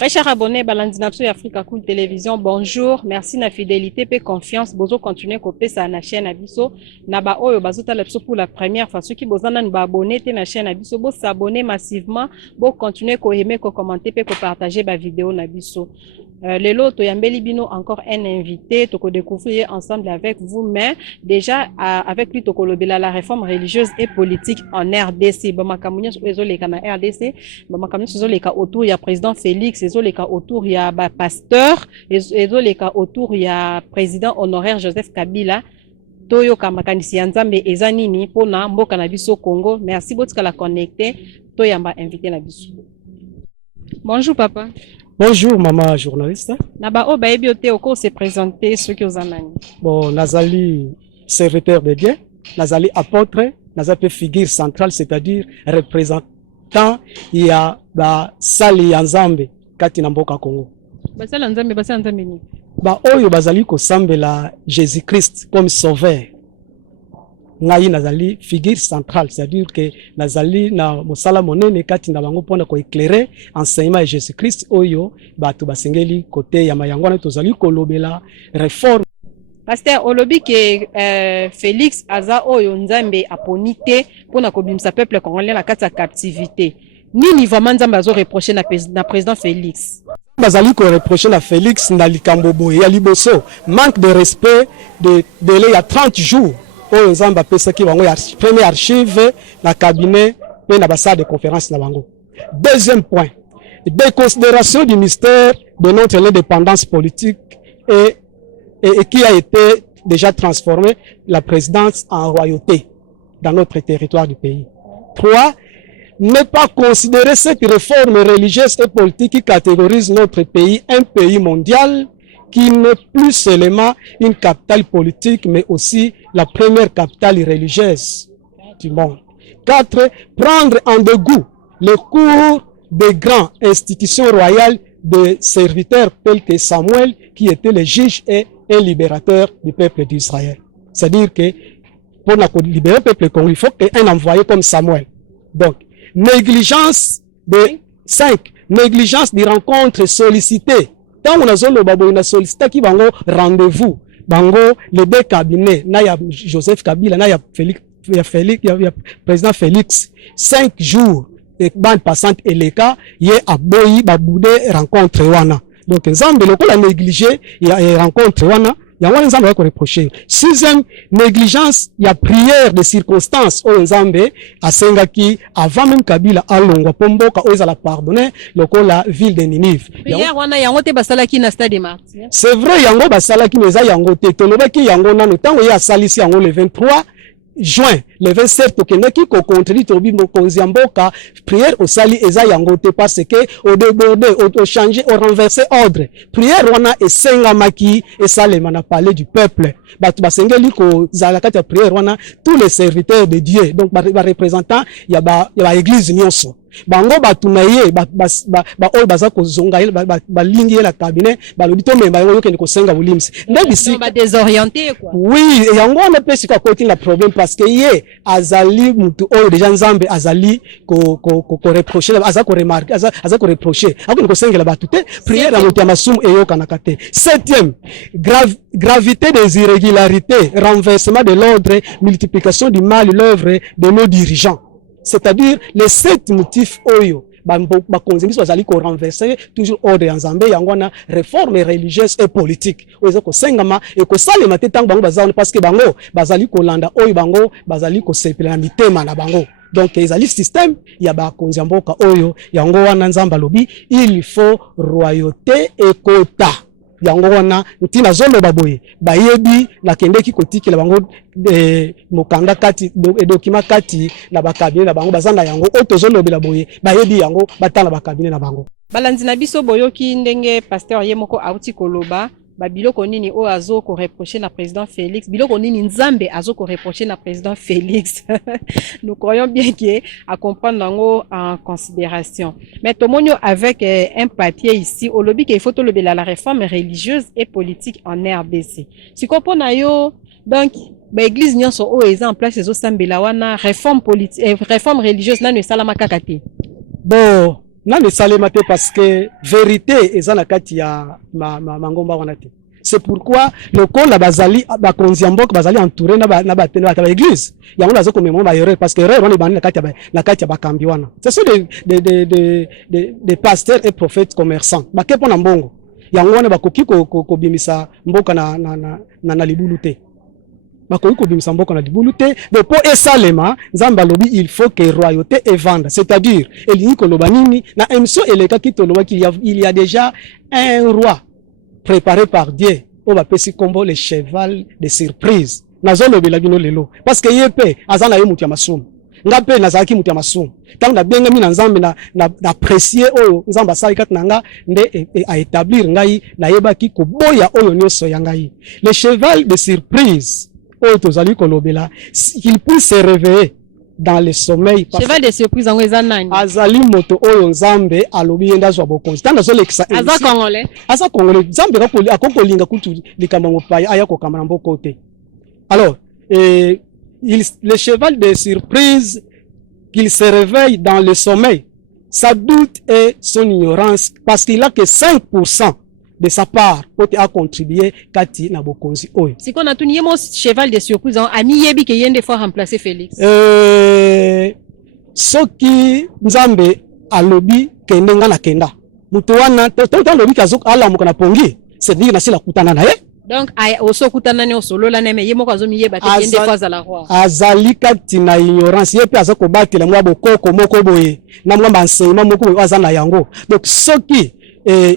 Très chers abonnés, Balandinapso et Africa Cool Télévision, bonjour, merci na fidélité et confiance. Bozo continuer copier ça na chaîne Abiso. Naba oyo bazota lepso pour la première fois. Ceux qui bozana nous abonner te na chaîne Abiso, bo s'abonner massivement, bo continuer ko aimer, ko commenter, ko partager ba vidéo na Abiso. Lelo Toyambeli Bino encore un invité, toko découvrir ensemble avec vous, mais déjà avec lui toko lobela la réforme religieuse et politique en RDC. Bamakamunya sozo leka na RDC, bamakamunya sozo leka autour ya président Félix, sozo leka autour ya ba pasteur, sozo leka autour ya président honoraire Joseph Kabila. Toyo kamakanisi ya Nzambe eza nini pona mboka na biso Congo. Merci botika la connecter, toyamba invité na biso. Bonjour papa. Bonjour maman journaliste. Naba o baebi ote oko se présenter ceux qui ozanani. Bon, nazali serviteur de Dieu, nazali apôtre, nazali figure centrale, c'est-à-dire représentant ya ba sali ya Nzambe kati na mboka Congo. Basala Nzambe ni. Ba oyo bazali ko sambela Jésus-Christ comme sauveur. Ngai nazali figure centrale, c'est-à-dire que nazali na mosala monene kati na bango pona ko éclairer enseignement de Jésus-Christ oyo bato basengeli côté ya mayangwana tozali ko lobela réforme. Pasteur olobi ke Félix aza oyo Nzambe aponite pona ko bimsa peuple congolais na kati ya captivité. Nini vraiment Nzambe azo reprocher na président Félix? Bazali ko reprocher na Félix na likambo boye ya liboso, manque de respect de délai ya 30 jours. Oyo Nzamba pesa ki bango ya premier archive na cabinet pe na salle de conférence na bango. Deuxième point, déconsidération du mystère de notre indépendance politique et qui a été déjà transformé la présidence en royauté dans notre territoire du pays. 3. Ne pas considérer cette réforme religieuse et politique qui catégorise notre pays, un pays mondial qui n'est plus seulement une capitale politique, mais aussi la première capitale religieuse du monde. 4. Prendre en dégoût le cours des grandes institutions royales de serviteurs tels que Samuel, qui était le juge et libérateur du peuple d'Israël. C'est-à-dire que pour libérer le peuple congolais, il faut un envoyé comme Samuel. Donc, négligence de 5. Négligence des rencontres sollicitées. Tant on a zolo babo na sollicité qui bango rendez-vous bango les deux cabinets na ya Joseph Kabila na ya Félix ya président Félix 5 jours et bande passante et les cas yé aboyi baboude rencontre wana. Donc Nzambe lokola négligé ya rencontre wana ya wana Nzambe ko reprocher. 6e négligence ya prière de circonstances au Nzambe asengaki avant même Kabila alongwa pomboka oza la pardonner lokola ville de Ninive. Prière wana yango te basalaki na stade Martyrs. C'est vrai yango basalaki meza yango te tolobaki yango nanu tango ya salisi yango le 23 juin, le 27 tokendaki ko contredire tobi mokonzi mboka prière au sali eza yango te parce que au déborder au changer au renverser ordre prière wana esengamaki esalema na palais du peuple batu basengeli ko zala kati ya prière wana tous les serviteurs de Dieu donc ba représentants ya ba église nyonso bango batuna ye ba oyo baza ko zonga ba lingi la cabinet ba lobito memba yo ke ko senga bulimsi ndebisi ba désorienté quoi. Oui yango na pesi ka côté la problème parce que ye azali mutu oyo déjà Nzambe azali ko reprocher aza ko remarquer aza ko reprocher ako ko senga la batute prière na mutu ya masumu eyo kanaka te. 7e gravité des irrégularités, renversement de l'ordre, multiplication du mal, l'œuvre de nos dirigeants. C'est-à-dire les 7 motifs oyo ba konzengi bazali ko renverser toujours ordre ya Nzambe yango na réforme religieuse et politique oyo ko sengama et ko salema te tango bango bazali parce que bango bazali ko landa oyo bango bazali ko sepela mitema na bango. Donc ezali système ya ba konzi mboka oyo yango wana Nzamba lobi il faut royauté et quota. Yango wana ntina zolo baboye bayebi na kendeki kotikela bango mokanda kati document kati na bakabine na bango bazanda yango otozolo bila boye bayebi yango batala bakabine na bango. Balanzi na biso boyoki ndenge pasteur yemoko auti koloba biloko nini o azo ko reprocher na président Félix, biloko nini Nzambe azo ko reprocher na président Félix. Nous croyons bien que à comprendre nango en considération. Mais tomonio avec un papier ici au lobby qu'il faut lever la réforme religieuse et politique en RDC. Si comprend yo donc l'église nyonso o eza en place zo sambela wana réforme politique réforme religieuse na ne salama kakate. Bon nani salema te parce que vérité eza na kati ya mangomba wana te. C'est pourquoi le col bazali bakonzi ya mboka bazali entouré na ba église yango nazo komema ba erreur parce que erreur wana ibani na kati ya bakambi wana. Ce sont des pasteurs et prophètes commerçants bake pona mbongo yango wana bakoki ko bimisa mboka na libulu te. Bakoki ko bimisa mboka na libulu te. Donc pour esalema nzamba lobi il faut que royauté evande, c'est-à-dire elingi koloba nini na émission eleka kitoloba qu'il y a déjà un roi préparé par Dieu. On va pesi kombo le cheval de surprise. Nazo lobela bino lelo parce que yepe azana ye mutu ya masumu. Ngape nazaki mutu ya masumu. Tant na benga mina nzambe na apprécier oyo nzamba sali kat nanga nde a établir ngai na yebaki ko boya oyo nyoso ya ngai. Le cheval de surprise oyo tozali kolobela il puisse se réveiller dans le sommeil. Cheval de surprise en nani azali moto oyo nzambe alobi yenda zwa bokonzi tanda zo lekisa asa congolais nzambe akokolinga kutu likambo mopaya aya kokamana mboko te. Alors le cheval de surprise qu'il se réveille dans le sommeil, sa doute et son ignorance parce qu'il a que 5% de sa part pour a contribuer kati na bokonzi oyo. Si qu'on a tout nié mon cheval de surprise ami yebi ke yende fois remplacer Félix. Soki nzambe alobi kende nga na kenda. Mutu wana to lobi kazo ala mukana pongi. C'est dire na sila kutana na ye. Donc oso kutana ne osolo la neme yemo kazo miyeba ke yende fois à la roi. Azali kati na ignorance yepe azako batela mwa bokoko moko boye. Na mwa enseignement moko boye azana yango. Donc soki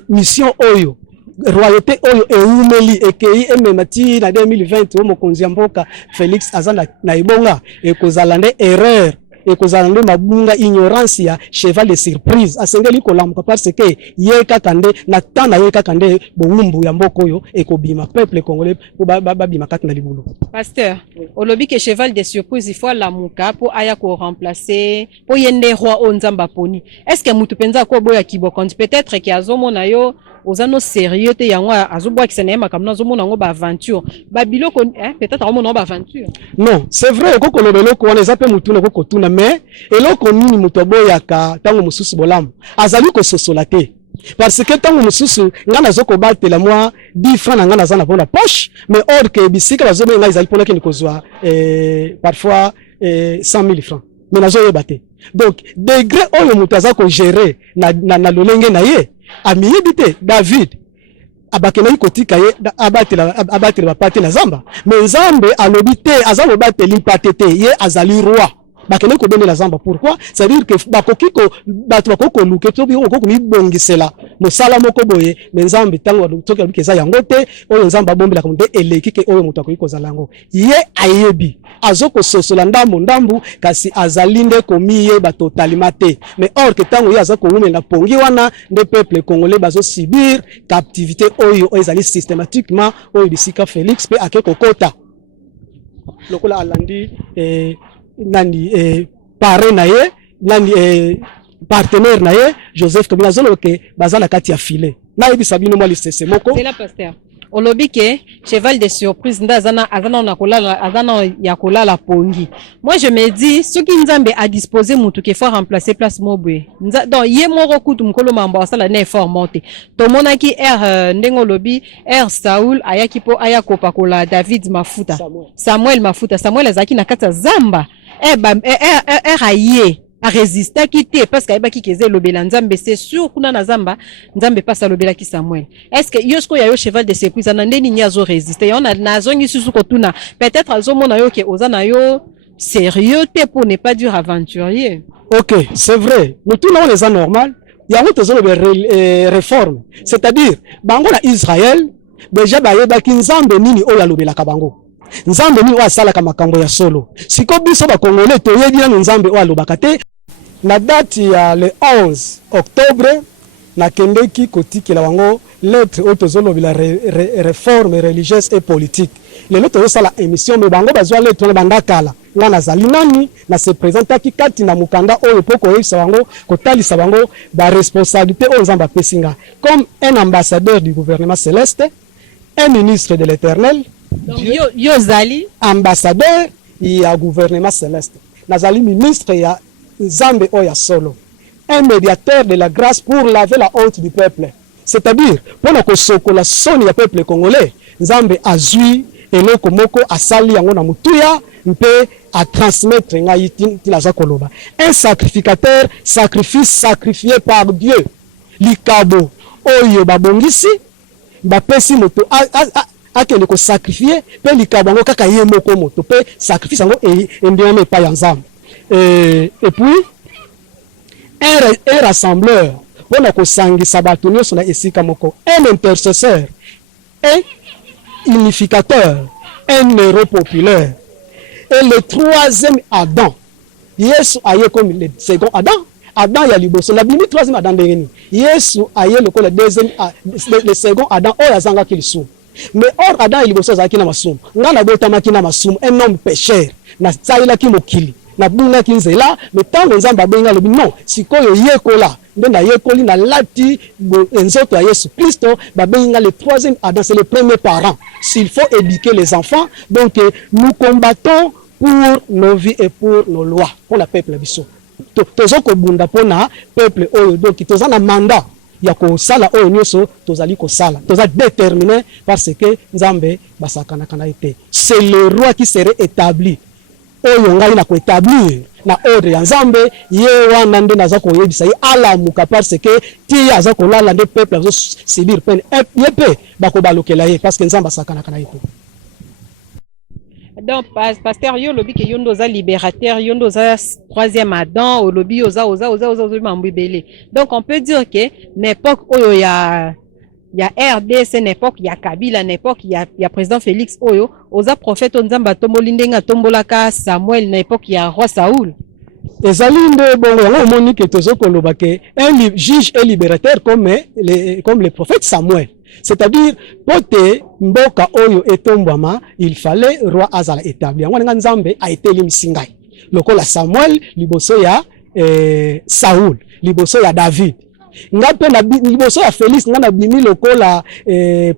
mission oyo royauté oyo eumeli ekei ememati na 2020 o mokonzi ya mboka Félix azana na ibonga ekozala nde erreur ekozala nde mabunga ignorance ya cheval de surprise asengeli kolamuka parce que ye kaka nde na tana ye kaka nde bongumbu ya mboka oyo ekobima peuple congolais po babima kati na libulu. Pasteur olobi ke cheval de surprise il faut lamuka po aya ko remplacer po yende roi o nzamba poni. Est-ce que mutu penza ko boya kibokonzi peut-être que azomona yo ozano sérieux te yango azobwa ki senema comme nazomona ngo ba aventure ba biloko peut-être omona ba aventure. Non, c'est vrai ko kolobelo ko wana zape mutu na ko kotuna mais eloko nini mutu boya ka tango mususu bolamu azali ko sosola te parce que tango mususu ngana zoko batela moi 10 francs na ngana zana pona poche mais or que bisika bazome ngai zali pona ki nikozwa parfois 100,000 francs mais nazo yebate. Donc degré oyo mutu azako gérer na lolenge na ye amiyebite David abakena ikotika ye abatela bapate na zamba mais nzambe alobi te azalo bateli pate te ye azali roi bakene ko donner la zamba. Pourquoi? C'est à dire que bakoki ko batu bakoko luke to bi ko mi bongisela mosala moko boye mais nzambe tango to ka bikeza yango te oyo nzamba bombela ko nde eleki ke oyo mutu akoki kozala ngo ye ayebi azoko sosola ndambu kasi azalinde komiye ba totalement te mais or que tango ye azako umela pongi wana nde peuple congolais bazo subir captivité oyo ezali systématiquement oyo bisika Félix pe akeko kota lokola alandi nani pare na ye nani partenaire na ye Joseph Kabila zolo ke bazala kati ya filet na yebisa bino mwa lisese moko. C'est la pasteur olobi ke cheval de surprise nda azana na kolala azana ya kolala pongi. Moi je me dis ce qui nzambe a disposé mutu ke faut remplacer place mobwe donc ye moko kutu mkolo mamba sala na effort monter to monaki ndengo lobi Saul ayaki po aya kopakola David mafuta Samuel mafuta Samuel azaki na kata zamba aye a résister quitter parce que ayebaki keze lobela nzambe c'est sûr kuna na zamba nzambe passa lobela ki Samuel. Est-ce que yosko ya yo cheval de surprise na ndeni nyazo résister yona na zongi susu kotuna peut-être azomona yo ke ozana yo sérieux te pour ne pas dire aventurier. OK, c'est vrai. Nous tout on est normal. Il y a autre réforme. C'est-à-dire bango na Israël déjà bayebaki nzambe nini oyo lobela ka bango. Nzambe ni wa sala kama makambo ya solo. Siko biso ba Congolais toyebi na nzambe wa lobaka te. Na date ya le 11 octobre na kendeki kotikela wango lettre autozolo bila réforme religieuse et politique. Le lettre sala émission me bango bazwa lettre na bandakala. Ngana zali nani na se présenta ki kati na mukanda oyo poko yisa wango kotalisa bango ba responsabilité o nzamba pesinga comme un ambassadeur du gouvernement céleste, un ministre de l'Éternel. Donc yo zali ambassadeur ya gouvernement céleste nazali ministre ya Nzambe oya solo un médiateur de la grâce pour laver la honte du peuple. C'est-à-dire, pour que sokola soni ya peuple congolais, Nzambe azui eloko moko asali yango na mutuya mpe à transmettre ngai tinaza koloba. Un sacrificateur, sacrifié par Dieu. Likabo oyo babongisi bapesi moto akende ko sacrifier pe likabo ngo kaka ye moko moto pe sacrifice ngo endiame pa ya Nzambe. Et puis un rassembleur pour ko sangisa bato nyonso na esika moko, un intercesseur, un unificateur, un héros populaire. Et le troisième Adam, Yesu aye comme le second Adam. Adam ya liboso la bimi troisième Adam ndengeni. Yesu aye le deuxième le second Adam oyo azanga kilisu. Mais or Adam ya liboso azaki na masumu. Ngana botamaki na masumu, un homme pécheur. Na tsaila ki mokili. Na bunga ki nzela, mais tango Nzamba benga lobi non, sikoyo yekola. Ndena yekoli na lati nzoto ya Yesu Kristo, ba benga le troisième Adam, c'est le premier parent. S'il faut éduquer les enfants, donc nous combattons pour nos vies et pour nos lois, pour la peuple biso. Tozo ko bunda pona peuple oyo, donc toza na mandat ya ko sala oyo nyoso tozali ko sala. Toza déterminé parce que Nzambe basakana kana ite. C'est le roi qui serait établi. Oyo ngai na ko établir na ordre ya Nzambe ye wana nde naza ko yebisa ye alamuka parce que ti aza ko lala nde peuple azo subir peine yepe bako balokela ye parce que Nzamba sakana kana ite. Donc, pasteur, yo lobby que yondo za libérateur, yondo za troisième Adam, au lobby oza mambibele. Donc, on peut dire que n'époque oyo ya RDC, n'époque ya Kabila, n'époque ya président Félix oyo, oza prophète onzamba tombolindenga tombolaka Samuel, n'époque ya roi Saoul. ezali nde bongo yango omoni ke tozokoloba ke un juge et libérateur comme les prophètes Samuel. C'est-à-dire, pote mboka oyo etombama, il fallait roi azala établi. Yango nga Nzambe a été limisingai. Lokola Samuel, liboso ya Saoul, liboso ya David. Nga pe na liboso ya Félix, nga na bimi lokola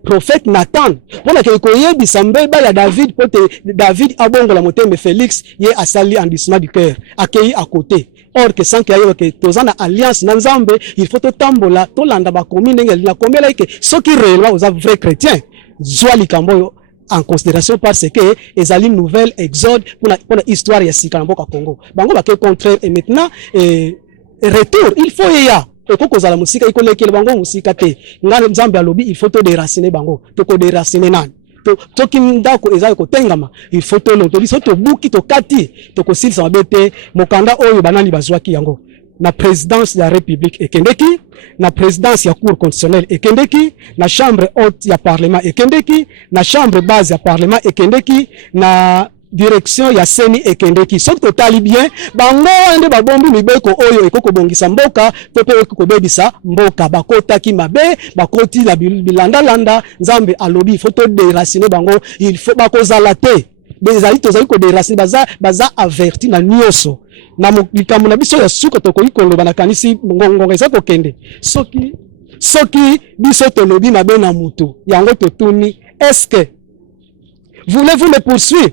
prophète Nathan. Pona ke koyebisa mbeba ya David, pote David abongola moteme Félix, ye asali endurcissement du cœur, accueilli à côté. Or que sans qu'il y ait que tozana alliance na Nzambe, il faut tambola to landa ba commune la commune que ceux qui réellement aux vrais chrétiens zwa likambo en considération parce que ezali nouvelle exode pour la histoire ya Sikamboka Congo. Bango ba ke contraire et maintenant retour il faut ya eko zala musika iko lekele bango musika te ngana Nzambe alobi il faut to déraciner bango to ko déraciner nan toki ndako ezali kotengama il faut to lo to biso to buki to kati to ko silsa mabete mokanda oyo banani bazwaki yango na présidence ya république ekendeki na présidence ya cour constitutionnelle ekendeki na chambre haute ya parlement ekendeki na chambre base ya parlement ekendeki na direction ya seni ekendeki soki totali bien bango ende babombi mibeko oyo ekoko bongisa mboka to pe ekoko bebisa mboka bakotaki mabe bakoti na bilanda Nzambe alobi il faut to déraciner bango il faut bakozala te bezali tozali ko déraciner baza averti na nyonso na likambo na biso ya suka tokoki koloba na kanisi ngongo eza kokende soki biso tolobi mabe na mutu yango totuni est-ce que voulez-vous me poursuivre?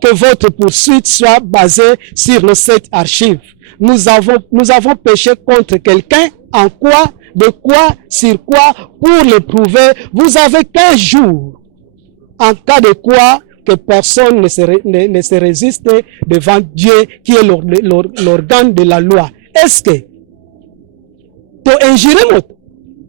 Que votre poursuite soit basée sur nos 7 archives. Nous avons péché contre quelqu'un, en quoi, de quoi, sur quoi, pour le prouver. Vous avez 15 jours. En cas de quoi, que personne ne se résiste devant Dieu, qui est l'organe de la loi. Est-ce que, to injure moto,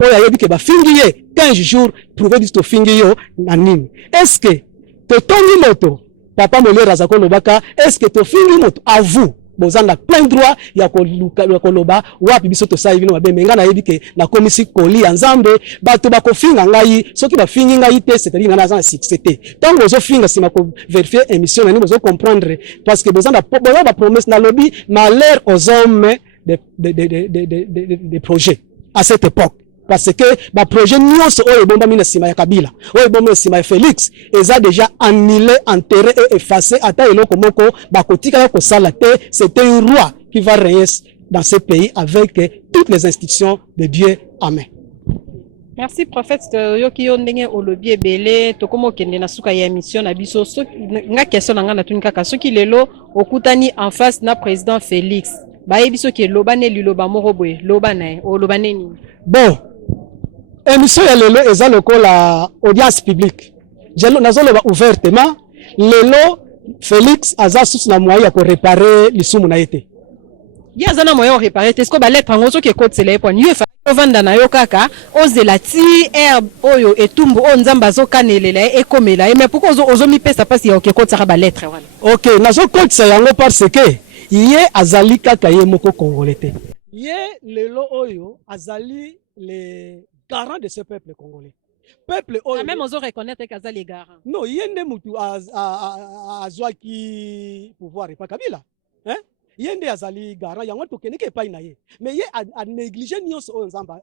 oya yebi ke ba fingiye, 15 jours, prouver du to fingiyo, nanini. Est-ce que, to tongi moto, Papa Molera Zako Lobaka, est-ce que tu finis moto à vous? Bozanda plein droit ya koloba wapi biso to sa ibino mabe menga na yebike na komisi koli ya Nzambe bato bako finga ngai soki ba fingi ngai te c'est-à-dire ngana za succès. Tant bozo finga sima ko vérifier émission na ni bozo comprendre parce que bozanda ba promesse na lobby malheur aux hommes des projets à cette époque. Parce que le projet nyonso oyo bomba mina sima ya Kabila, oyo bomba sima ya Félix, eza déjà annulé, enterré et effacé ata eloko moko bakotika ko sala te, c'était un roi qui va régner dans ce pays avec toutes les institutions de Dieu. Amen. Merci prophète yoki yo ndenge olobi ebele tokomo kende na suka ya émission na biso nga question na nga na tunika ka soki lelo okutani en face na président Félix bayebi soki loba ne liloba moko boye loba naye oloba nini. Bon, émission ya lelo eza lokola audience publique. Nazoloba ouvertement lelo Félix aza susu na moyen ya ko réparer lisumu na yete. Ya zana moyen o réparer te sko ba lettre ngozo ke kote sele pon yo fa ovanda na yo kaka ozela ti herbe oyo etumbu o nzamba zo kanelela ekomela mais pourquoi ozo mi pesa pasi ya ke kote ba lettre wala. OK, nazo kote sa yango parce que ye azali kaka ye moko congolais te. Ye lelo oyo azali le garant de ce peuple congolais. Peuple oyo même ozo reconnaître que azali garant. Non, yende mutu azwaki pouvoir pa Kabila. Hein? Yende azali garant yango tokende ke epai na ye. Mais ye a négligé nyonso oyo nzamba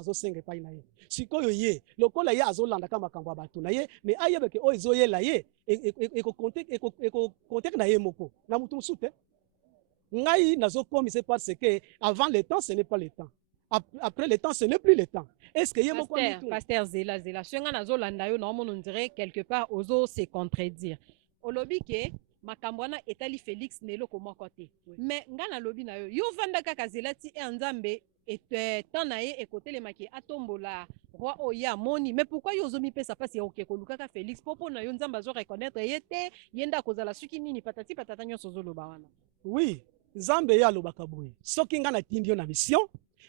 azosenga epai na ye. Sikoyo ye lokola ye azolanda ka makambo ya bato na ye mais ayebeke oyo ezoyela ye ekokonteke na ye moko na mutu mosusu te. Ngai nazokomisa parce que avant le temps ce n'est pas le temps. Après le temps ce n'est plus le temps. Est-ce que yemo kwa mitu Pasteur Zela shenga nazo landa yo na on dirait quelque part ozo se contredire. Olobi ke makambo wana etali Félix nelo ko moko te. Mais ngana lobi na yo vanda kaka Zela ti nzambe et tant ye ekotele maki atombola roi oya moni mais pourquoi yo zo mi pesa pasi ya ko lukaka Félix popo na yo nzamba zo reconnaître yete yenda kozala suki nini patati patata nyoso zo loba wana. Oui, nzambe ya lobaka boye. Soki ngana tindi yo na mission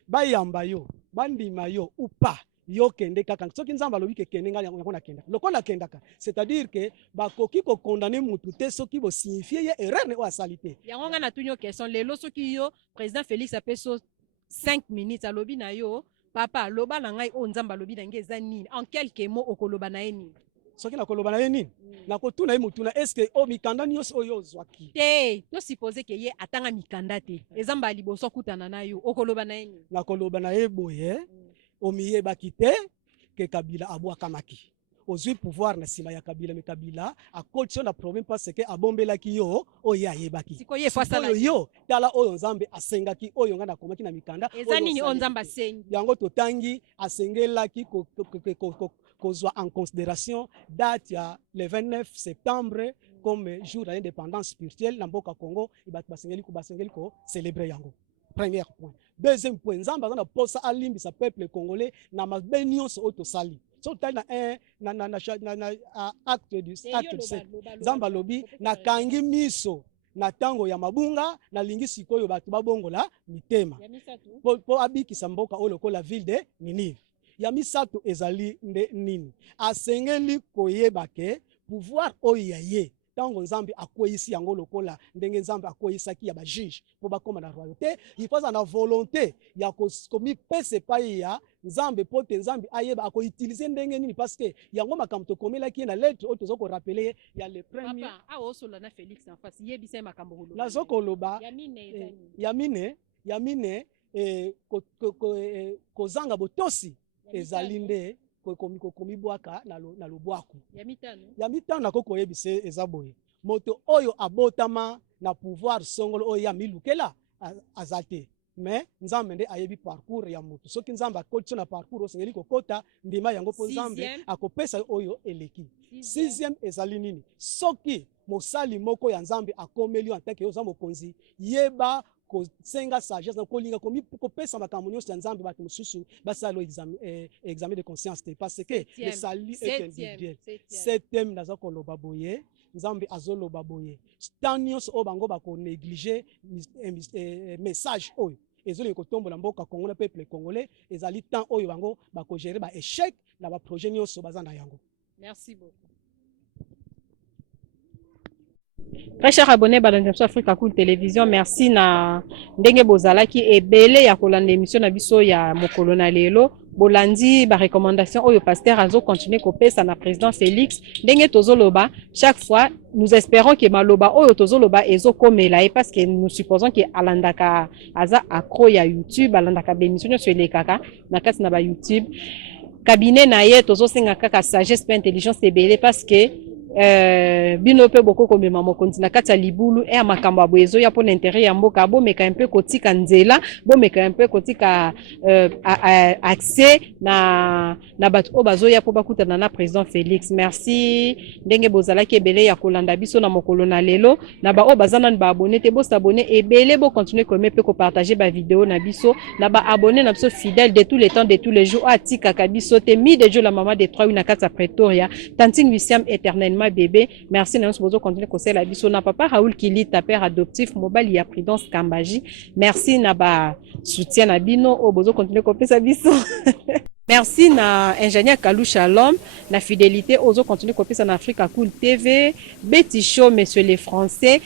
bayamba yo bandima yo ou pas yo kende kaka soki nzamba lobi ke kende ngala yango na kenda lokola kendaka c'est-à-dire que bakoki ko condamner mutu te soki bo signifier ye erreur ne o asalite yango ngana tunyo question lelo soki yo président Félix apeso 5 minutes alobi na yo papa loba na ngai o nzamba lobi na ngai eza nini en quelques mots okoloba na ye nini soki na koloba na ye nini na kotuna ye mutuna est-ce que o mikanda nyonso oyo ozwaki te to supposer ke ye atanga mikanda te ezamba liboso kutana na yo okoloba na ye nini na koloba na ye boye o miyebaki te ke Kabila abwakamaki ozwi pouvoir na sima ya Kabila mais Kabila a coach na problème parce que abombelaki yo oyo ayebaki siko ye fasala yo tala oyo nzambe asengaki oyo ngana komaki na mikanda eza nini o nzamba sengi yango totangi asengelaki kozwa en considération date ya le 29 septembre comme jour d'indépendance spirituelle na mboka Congo basengeli ko célébrer yango. Premier point. Deuxième point, nzamba na posa alimbi sa peuple congolais na mabe nyonso oyo tosali. So tali na acte du 7 nzamba lobi na kangi miso na tango ya mabunga na lingi sikoyo bato babongola mitema po abikisa mboka oyo lokola ville de Ninive. Ya misato ezali nde nini asengeli koyeba ke pouvoir oyo ya ye tango nzambe akweyisi yango lokola ndenge nzambe akweyisaki ya ba juge po bakoma na royauté il faut na volonté ya komi pese epai ya nzambe po te nzambe ayeba akoutiliser ndenge nini parce que yango makambo tokomelaki na lettre oyo tozo ko rappeler ya le premier papa aosola na Félix en face yebisa makambo holo nazo koloba ya mine kozanga botosi ezali nde komibwaka na lobwaku ya mitano nako koyebise eza boye moto oyo abotama na pouvoir songolo oyo ya milukela azate mais nzambe nde ayebi parcours ya moto soki nzambe akoti na parcours osengeli kokota ndima yango po nzambe akopesa oyo eleki. Sixième ezali nini soki mosali moko ya nzambe akomeli en tant que oza mokonzi yeba kosenga sagesse na kolinga kopesa makambo nyonso ya nzambe bato mosusu basala examen de conscience te parce que le salut est individuel. Septième naza koloba boye nzambe azoloba boye tant nyonso oyo bango bakonéglige message oyo ezoli kotombola mboka Congo na peuple congolais ezali temps oyo bango bakogere ba échec na ba projet nyonso baza na yango. Merci beaucoup. Très cher abonné Balanzemso Africa Cool Télévision, merci na ndenge bozalaki ebele ya kolanda émission na biso ya mokolo na lelo bolandi ba recommandation oyo pasteur azo continuer kopesa na président Félix ndenge tozoloba chaque fois nous espérons que maloba oyo tozoloba ezokomela et parce que nous supposons que alandaka aza accro ya YouTube alandaka bémission sur les kaka na kati na ba YouTube cabinet na ye tozosenga kaka sagesse pe intelligence ebele parce que bino pe boko komema mokonzi na kati ya libulu e makambo ya boyezo ya pona intérêt ya mboka bomeka un peu kotika nzela bomeka un peu kotika accès na bato o bazoya po bakutana na président Félix. Merci ndenge bozalaki ebele ya kolanda biso na mokolo na lelo na ba o bazana ba abonné te bo s'abonner ebele bo continuer comme pe ko partager ba vidéo na biso na ba abonné na biso fidèle de tous les temps de tous les jours atika kabiso te mi de Dieu la maman de 3 na kati ya Pretoria Tantine Wisiam éternellement bébé. Merci na bozo continuer ko sela biso na papa Raoul Kilita père adoptif mobile ya Prudence Kambaji. Merci na ba soutien na bino o bozo continuer ko pesa biso. Merci na ingénieur Kalou Shalom na fidélité ozo continuer ko pesa na Africa Cool TV Betty Show messieurs les français.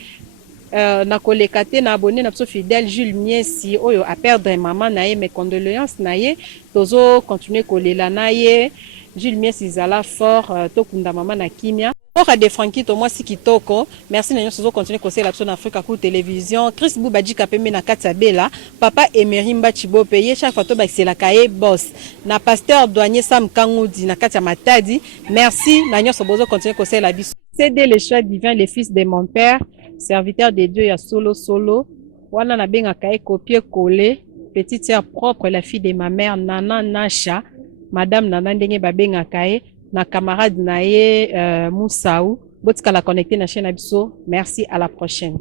Na kolekate na abonné na biso fidèle Jules Miesi oyo a perdre maman na ye mes condoléances na ye tozo continuer kolela na ye Jules Miesi zala fort tokunda maman na kimia ora de Frankie to moi si kitoko. Merci na nyonso zo continuer kosela biso na Africa Cool Télévision Chris Boubaji kapembe na kati bela papa Emery Mbachibo peye chaque fois to ba sela kaye boss na pasteur douanier Sam Kangudi na kati Matadi. Merci na nyonso bozo continuer kosela biso c'est le choix divin le fils de mon père serviteur de Dieu ya solo wana na benga kaye copier coller petite sœur propre la fille de ma mère Nana Nasha madame Nana ndenge babenga kaye na camarade na ye Moussaou botika la connecter na chaîne abiso. Merci, à la prochaine.